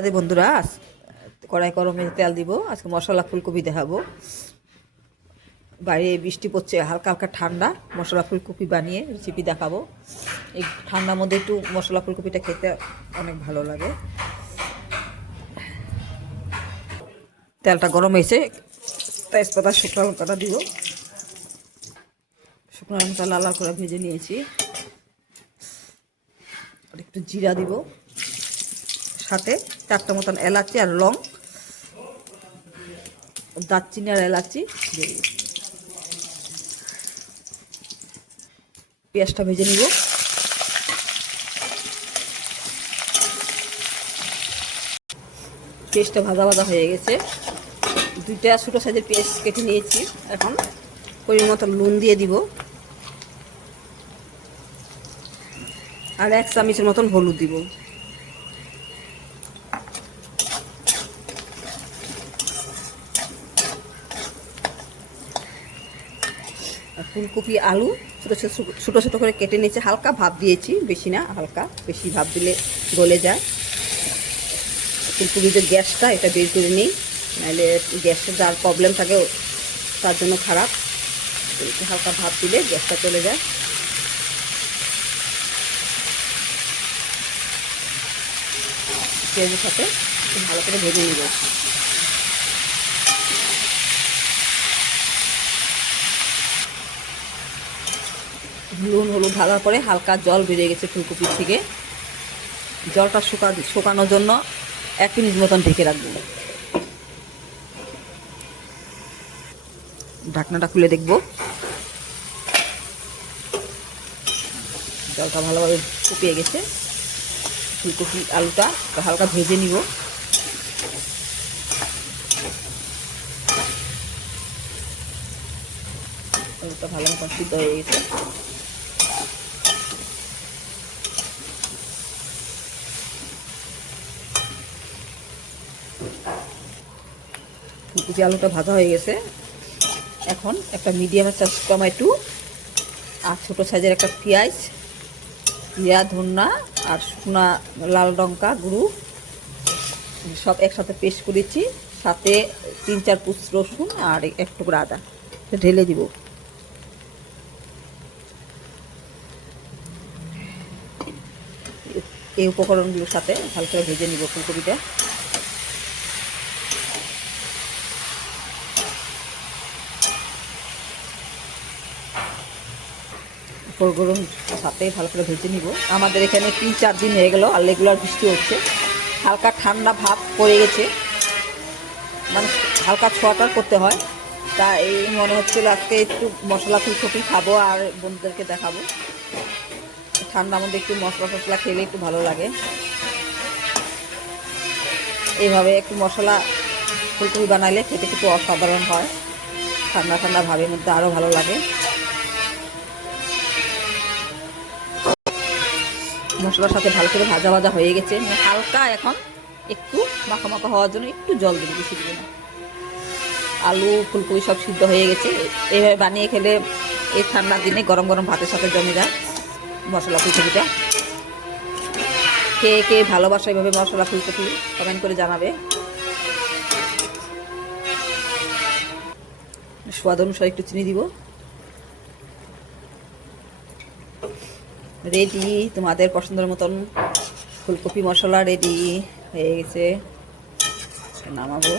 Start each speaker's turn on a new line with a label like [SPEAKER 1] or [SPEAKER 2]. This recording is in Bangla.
[SPEAKER 1] আরে বন্ধুরা কড়াই গরমে তেল দিব, আজকে মশলা ফুলকপি দেখাবো। বাইরে বৃষ্টি পড়ছে, হালকা হালকা ঠান্ডা, মশলা ফুলকপি বানিয়ে রেসিপি দেখাবো। এই ঠান্ডার মধ্যে একটু মশলা ফুলকপিটা খেতে অনেক ভালো লাগে। তেলটা গরম হয়েছে, তেজপাতা, শুকনো লঙ্কাটা দিব। শুকনো লঙ্কা লাল করে ভেজে নিয়েছি। একটু জিরা দিব। সাথে চারটা মতন এলাচি আর লং, দারচিনি আর এলাচি দিয়ে পেঁয়াজটা ভেজে নিব। পেঁয়াজটা ভাজা ভাজা হয়ে গেছে। দুইটা ছোটো সাইজের পেঁয়াজ কেটে নিয়েছি। এখন পরিমাণ মতো নুন দিয়ে দিব। আর এক চামচের মতন হলুদ দিব। ফুলকপি, আলু ছোটো ছোটো ছোটো ছোটো করে কেটে নিয়েছি। হালকা ভাব দিয়েছি, বেশি না, হালকা। বেশি ভাব দিলে গলে যায়। ফুলকপির যে গ্যাসটা, এটা বের করে নিই। নাহলে গ্যাসের যার প্রবলেম থাকে তার জন্য খারাপ। হালকা ভাব দিলে গ্যাসটা চলে যায়। পেঁয়াজের সাথে ভালো করে ভেজে নেব। নুন, হলুদ ঢালার পরে হালকা জল বেরিয়ে গেছে ফুলকপির থেকে। জলটা শুকা শুকানোর জন্য এক মিনিট মতন ঢেকে রাখব। ঢাকনাটা খুলে দেখব। জলটা ভালোভাবে শুকিয়ে গেছে। ফুলকপি আলুটা হালকা ভেজে নিব। আলুটা ভালো মতন সিদ্ধ হয়ে গেছে। ফুলকপি আলুটা ভাজা হয়ে গেছে। এখন একটা মিডিয়াম সাইজ টমেটো আর ছোটো সাইজের একটা পেঁয়াজ, জিরা ধন্যা আর শুকনা লাল লঙ্কা গুঁড়ো সব একসাথে পেস্ট করেছি। সাথে তিন চার পুষ রসুন আর এক টুকরা আদা ঢেলে দিব। এই উপকরণগুলোর সাথে ভালো করে ভেজে নিব ফুলকপিটা। গরম সাথে ভালো করে ভেজে নিব। আমাদের এখানে তিন, চার দিন হয়ে গেল, আর রেগুলার বৃষ্টি হচ্ছে। হালকা ঠান্ডা ভাব পড়ে গেছে। মানে হালকা ছোয়াটার করতে হয়। তা এই মনে হচ্ছিল আজকে একটু মশলা ফুলকপি খাব আর বন্ধুদেরকে দেখাবো। ঠান্ডার মধ্যে একটু মশলা ফসলা খেলে একটু ভালো লাগে। এইভাবে একটু মশলা ফুলকপি বানাইলে খেতে একটু অসাধারণ হয়। ঠান্ডা ঠান্ডা ভাবের মধ্যে আরও ভালো লাগে। মশলার সাথে ভালো করে ভাজা ভাজা হয়ে গেছে। মানে হালকা এখন একটু মাখা মাখা হওয়ার জন্য একটু জল বেশি দেবো না। আলু, ফুলকপি সব সিদ্ধ হয়ে গেছে। এইভাবে বানিয়ে খেলে এই ঠান্ডার দিনে গরম গরম ভাতের সাথে জমে যায় মশলা ফুলকপিটা। কে কে ভালোবাসা এইভাবে মশলা ফুলকপি কমেন্ট করে জানাবে। স্বাদ অনুসারে একটু চিনি দিব। রেডি তোমাদের পছন্দের মতন ফুলকপি মশলা রেডি হয়ে গেছে। নামাবো।